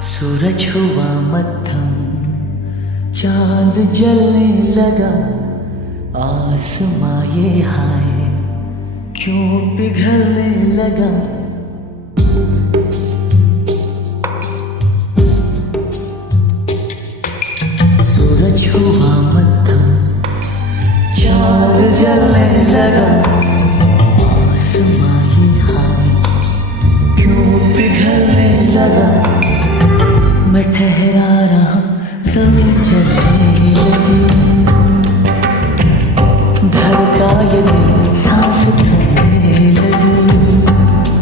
सूरज हुआ मध्यम, चांद जलने लगा, आसमां ये हाय क्यों पिघलने लगा। सूरज हुआ मध्यम, चांद जलने लगा, आसमां ये हाय क्यों पिघलने लगा। मैं ठहरा रहा, ज़मीं चलने लगी, धड़का ये दिल